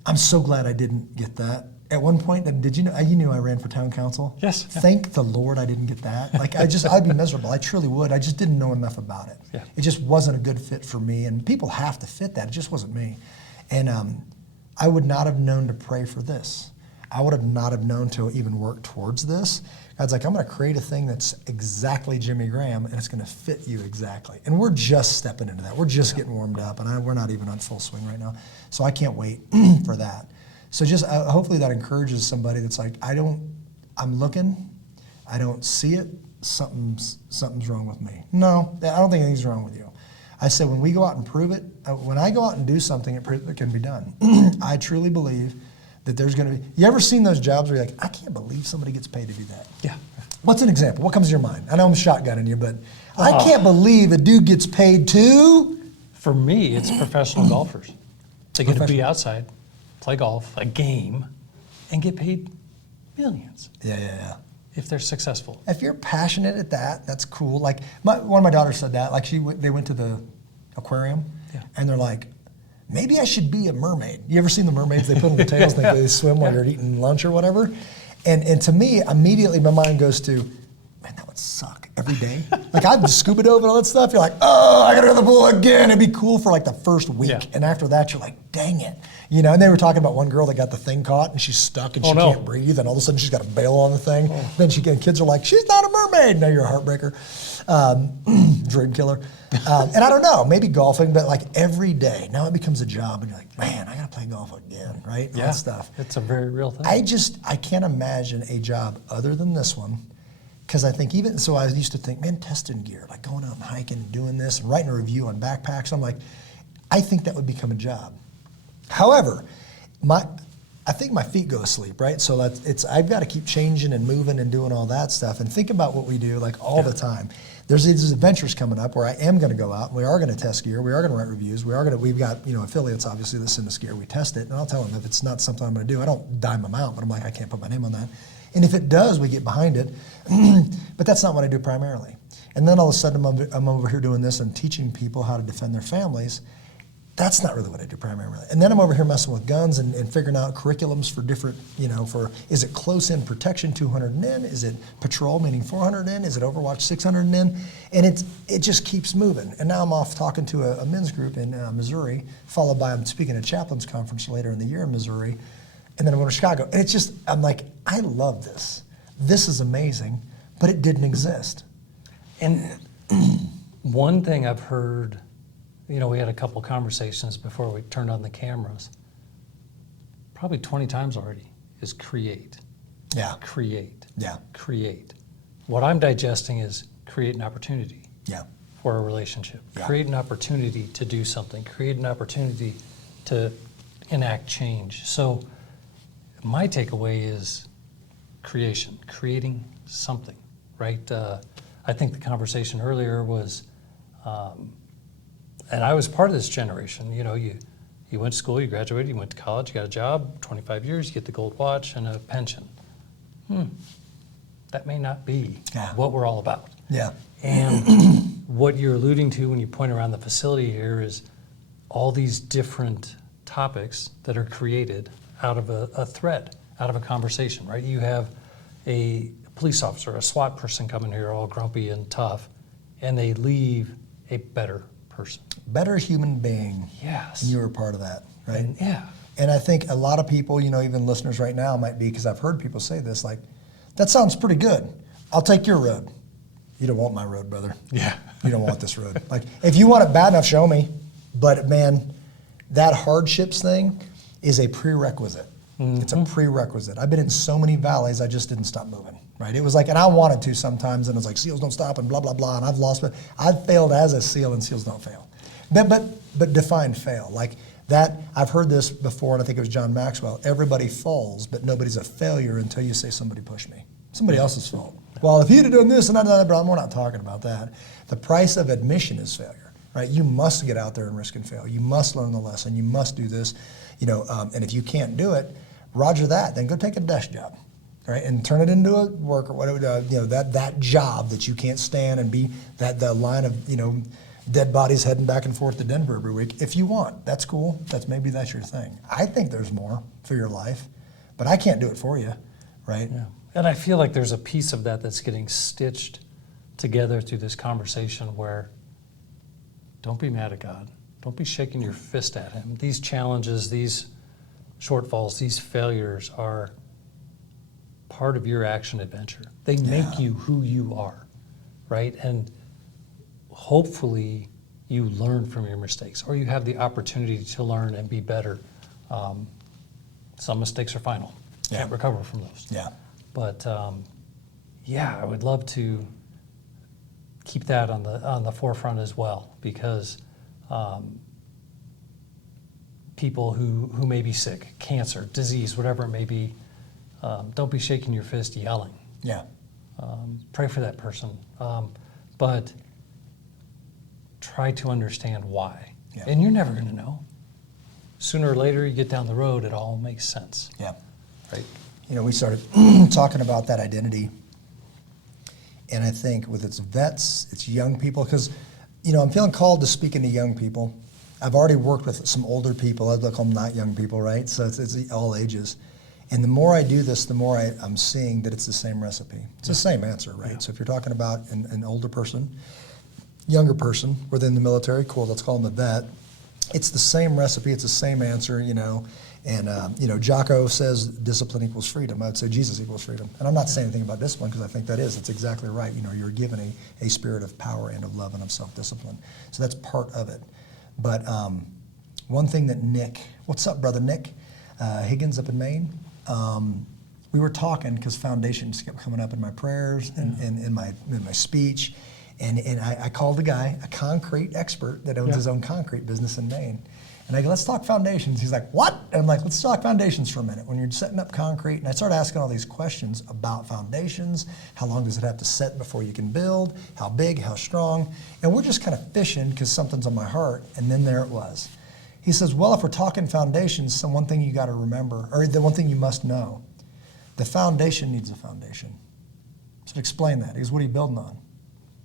I'm so glad I didn't get that. At one point, did you know? You knew I ran for town council. Yes. Yeah. Thank the Lord I didn't get that. Like I'd be miserable. I truly would. I just didn't know enough about it. Yeah. It just wasn't a good fit for me. And people have to fit that. It just wasn't me. And I would not have known to pray for this. I would have not have known to even work towards this. God's like, I'm going to create a thing that's exactly Jimmy Graham, and it's going to fit you exactly. And we're just stepping into that. We're just getting warmed up, and we're not even on full swing right now. So I can't wait for that. So just hopefully that encourages somebody that's like, I'm looking, I don't see it, something's wrong with me. No, I don't think anything's wrong with you. I said when we go out and prove it, when I go out and do something, it can be done. I truly believe that there's going to be, you ever seen those jobs where you're like, I can't believe somebody gets paid to do that? Yeah. What's an example? What comes to your mind? I know I'm shotgunning you, but I can't believe a dude gets paid to. For me, it's professional golfers. They get to be outside, play golf, a game, and get paid millions. Yeah. If they're successful. If you're passionate at that, that's cool. Like one of my daughters said that. Like they went to the aquarium, and they're like, maybe I should be a mermaid. You ever seen the mermaids? They put on the tails and they swim while you're eating lunch or whatever. And to me, immediately my mind goes to, man, that would suck every day. Like I've scuba dove and all that stuff. You're like, oh, I gotta go to the pool again. It'd be cool for like the first week. Yeah. And after that, you're like, dang it. You know, and they were talking about one girl that got the thing caught and she's stuck and she can't breathe. And all of a sudden she's got a bail on the thing. Then kids are like, she's not a mermaid. Now you're a heartbreaker, dream killer. And I don't know, maybe golfing, but like every day, now it becomes a job and you're like, man, I gotta play golf again, right? All that stuff. It's a very real thing. I can't imagine a job other than this one. Because I think so I used to think, man, testing gear, like going out and hiking and doing this and writing a review on backpacks. I'm like, I think that would become a job. However, I think my feet go to sleep, right? So I've got to keep changing and moving and doing all that stuff and think about what we do like all the time. There's these adventures coming up where I am going to go out and we are going to test gear, we are going to write reviews, we've got affiliates obviously that send us gear, we test it, and I'll tell them if it's not something I'm going to do, I don't dime them out, but I'm like, I can't put my name on that. And if it does, we get behind it, but that's not what I do primarily. And then all of a sudden I'm over here doing this and teaching people how to defend their families. That's not really what I do primarily. And then I'm over here messing with guns and figuring out curriculums for different, is it close-in protection 200 and in? Is it patrol, meaning 400 in? Is it Overwatch 600 and in? And it just keeps moving. And now I'm off talking to a men's group in Missouri, followed by I'm speaking at a chaplain's conference later in the year in Missouri, and then I'm going to Chicago. And it's just, I'm like, I love this. This is amazing, but it didn't exist. And one thing I've heard, we had a couple conversations before we turned on the cameras, probably 20 times already, is create. Yeah. Create. Yeah. Create. What I'm digesting is create an opportunity. Yeah. For a relationship. Yeah. Create an opportunity to do something. Create an opportunity to enact change. So my takeaway is creation, creating something, right? I think the conversation earlier was, and I was part of this generation, you went to school, you graduated, you went to college, you got a job, 25 years, you get the gold watch and a pension. That may not be what we're all about. Yeah. And what you're alluding to when you point around the facility here is all these different topics that are created out of a thread, out of a conversation, right? You have a police officer, a SWAT person coming here all grumpy and tough, and they leave a better person. Better human being. Yes. And you were part of that, right? Yeah. And I think a lot of people, even listeners right now might be, because I've heard people say this, like, that sounds pretty good. I'll take your road. You don't want my road, brother. Yeah. You don't want this road. Like, if you want it bad enough, show me. But man, that hardships thing is a prerequisite. Mm-hmm. It's a prerequisite. I've been in so many valleys, I just didn't stop moving, right? It was like, and I wanted to sometimes, and it was like, SEALs don't stop and blah, blah, blah, and I've lost, but I've failed as a SEAL and SEALs don't fail. But define fail. Like that, I've heard this before, and I think it was John Maxwell, everybody falls, but nobody's a failure until you say somebody pushed me. Somebody else's fault. Well, if you'd have done this and I'd done that, we're not talking about that. The price of admission is failure, right? You must get out there and risk and fail. You must learn the lesson. You must do this, and if you can't do it, roger that, then go take a desk job, right? And turn it into a work or whatever, that job that you can't stand and be the line of, dead bodies heading back and forth to Denver every week. If you want, that's cool. Maybe that's your thing. I think there's more for your life, but I can't do it for you, right? Yeah. And I feel like there's a piece of that that's getting stitched together through this conversation where don't be mad at God. Don't be shaking your fist at him. These challenges, these shortfalls, these failures are part of your action adventure. They make you who you are, right? And hopefully you learn from your mistakes, or you have the opportunity to learn and be better. Some mistakes are final. Can't recover from those. Yeah. But I would love to keep that on the forefront as well, because people who may be sick, cancer, disease, whatever it may be, don't be shaking your fist yelling. Yeah. Pray for that person, but try to understand why. Yeah. And you're never going to know. Sooner or later, you get down the road, it all makes sense. Yeah. Right? We started talking about that identity, and I think with its vets, its young people, because, I'm feeling called to speaking to young people. I've already worked with some older people. I call them not young people, right? So it's all ages. And the more I do this, the more I'm seeing that it's the same recipe. It's the same answer, right? Yeah. So if you're talking about an older person, younger person within the military, cool, let's call them a vet. It's the same recipe, it's the same answer, you know. And, Jocko says discipline equals freedom. I would say Jesus equals freedom. And I'm not saying anything about discipline because I think that's exactly right. You know, you're given a spirit of power and of love and of self-discipline. So that's part of it. But one thing that Nick, what's up, brother Nick Higgins up in Maine? We were talking because foundations kept coming up in my prayers and in my speech. And I called a guy, a concrete expert that owns his own concrete business in Maine. And I go, let's talk foundations. He's like, what? And I'm like, let's talk foundations for a minute. When you're setting up concrete, and I started asking all these questions about foundations. How long does it have to set before you can build? How big, how strong? And we're just kind of fishing because something's on my heart. And then there it was. He says, well, if we're talking foundations, one thing you got to remember, or the one thing you must know, the foundation needs a foundation. So explain that. He goes, what are you building on?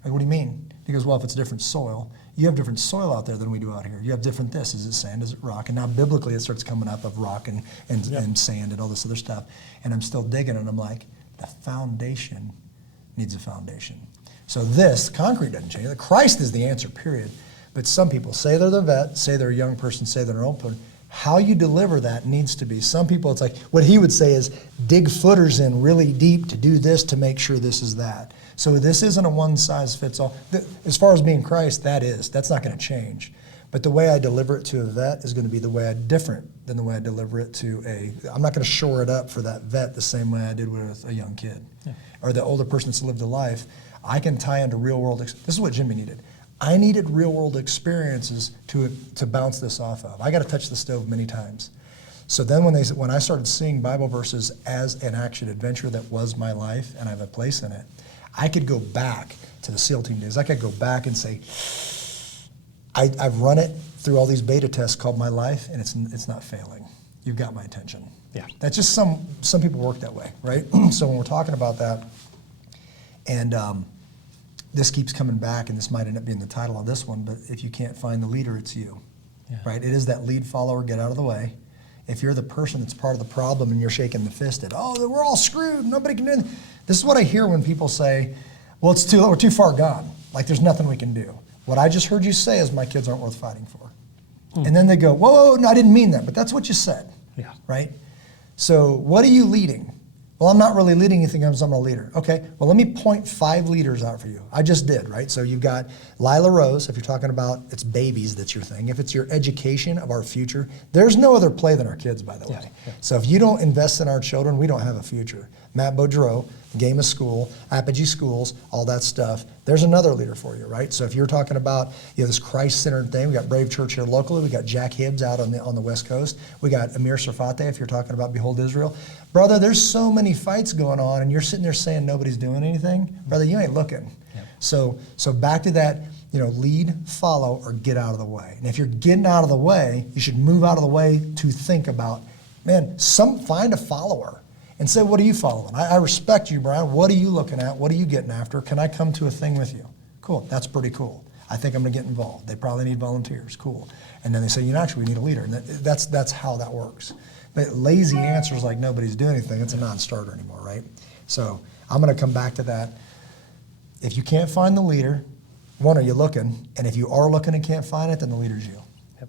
Like, what do you mean? He goes, well, if it's different soil, you have different soil out there than we do out here. You have different this. Is it sand? Is it rock? And now biblically it starts coming up of rock and sand and all this other stuff. And I'm still digging and I'm like, the foundation needs a foundation. So this, concrete doesn't change. Christ is the answer, period. But some people say they're the vet, say they're a young person, say they're an old person. How you deliver that needs to be. Some people, it's like, what he would say is dig footers in really deep to do this to make sure this is that. So this isn't a one-size-fits-all. As far as being Christ, that's not going to change. But the way I deliver it to a vet is going to be different than the way I deliver it to I'm not going to shore it up for that vet the same way I did with a young kid. Or the older person that's lived a life. I can tie into real-world, this is what Jimmy needed. I needed real-world experiences to bounce this off of. I got to touch the stove many times. So then when I started seeing Bible verses as an action adventure that was my life and I have a place in it, I could go back to the SEAL team days. I could go back and say, I've run it through all these beta tests called my life, and it's not failing. You've got my attention. Yeah. That's just some people work that way, right? So when we're talking about that, and this keeps coming back, and this might end up being the title of this one, but if you can't find the leader, it's you, right? It is that lead follower, get out of the way. If you're the person that's part of the problem and you're shaking the fist at, we're all screwed, nobody can do anything. This is what I hear when people say, well, we're too far gone. Like there's nothing we can do. What I just heard you say is my kids aren't worth fighting for. And then they go, whoa, no, I didn't mean that, but that's what you said, right? So what are you leading? Well, I'm not really leading anything because I'm a leader. Okay, well, let me point 5 leaders out for you. I just did, right? So you've got Lila Rose, if you're talking about it's babies, that's your thing. If it's your education of our future, there's no other play than our kids, by the way. Yeah. So if you don't invest in our children, we don't have a future. Matt Boudreau, Game of School, Apogee Schools, all that stuff. There's another leader for you, right? So if you're talking about this Christ-centered thing, we got Brave Church here locally, we got Jack Hibbs out on the West Coast, we got Amir Sarfate if you're talking about Behold Israel. Brother, there's so many fights going on, and you're sitting there saying nobody's doing anything. Brother, you ain't looking. Yep. So back to that, lead, follow, or get out of the way. And if you're getting out of the way, you should move out of the way to think about, find a follower. And say, what are you following? I respect you, Brian. What are you looking at? What are you getting after? Can I come to a thing with you? Cool, that's pretty cool. I think I'm gonna get involved. They probably need volunteers, cool. And then they say, actually, we need a leader. And that's how that works. But lazy answers like nobody's doing anything, it's a non-starter anymore, right? So I'm gonna come back to that. If you can't find the leader, one, are you looking? And if you are looking and can't find it, then the leader's you. Yep.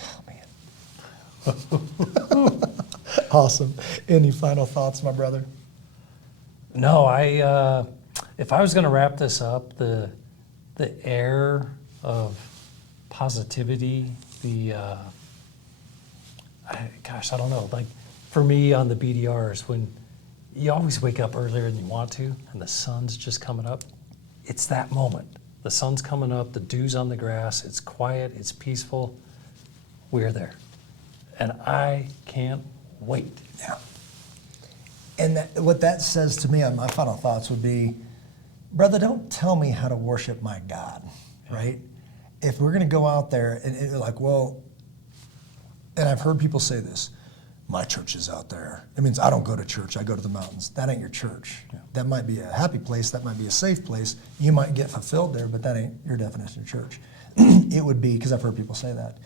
Oh, man. Awesome. Any final thoughts, my brother? No, if I was going to wrap this up, the air of positivity, I don't know. Like for me on the BDRs, when you always wake up earlier than you want to, and the sun's just coming up, it's that moment. The sun's coming up, the dew's on the grass, it's quiet, it's peaceful. We're there. And I can't wait. Yeah. And what that says to me on my final thoughts would be, brother, don't tell me how to worship my God, right? If we're going to go out there and and I've heard people say this, my church is out there. It means I don't go to church, I go to the mountains. That ain't your church. Yeah. That might be a happy place, that might be a safe place. You might get fulfilled there, but that ain't your definition of church. It would be, because I've heard people say that.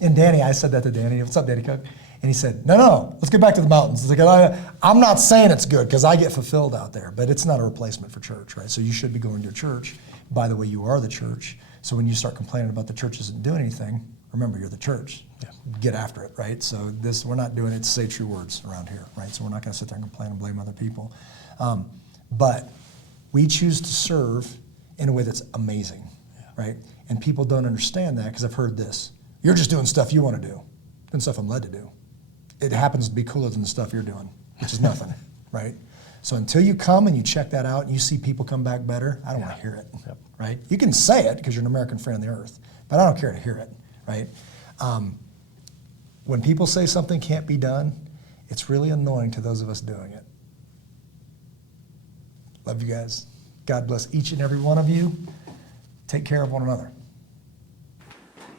And Danny, I said that to Danny. What's up, Danny Cook? And he said, no, let's get back to the mountains. It's like, I'm not saying it's good because I get fulfilled out there, but it's not a replacement for church, right? So you should be going to your church. By the way, you are the church. So when you start complaining about the church isn't doing anything, remember you're the church. Yeah. Get after it, right? So we're not doing it to say true words around here, right? So we're not going to sit there and complain and blame other people. But we choose to serve in a way that's amazing, right? And people don't understand that because I've heard this. You're just doing stuff you want to do, doing stuff I'm led to do. It happens to be cooler than the stuff you're doing, which is nothing, right? So until you come and you check that out and you see people come back better, I don't want to hear it, right? You can say it because you're an American friend of the earth, but I don't care to hear it, right? When people say something can't be done, it's really annoying to those of us doing it. Love you guys. God bless each and every one of you. Take care of one another.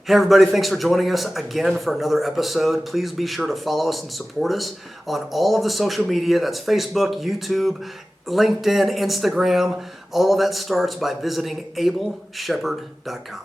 Hey everybody, thanks for joining us again for another episode. Please be sure to follow us and support us on all of the social media. That's Facebook, YouTube, LinkedIn, Instagram. All of that starts by visiting ableshepherd.com.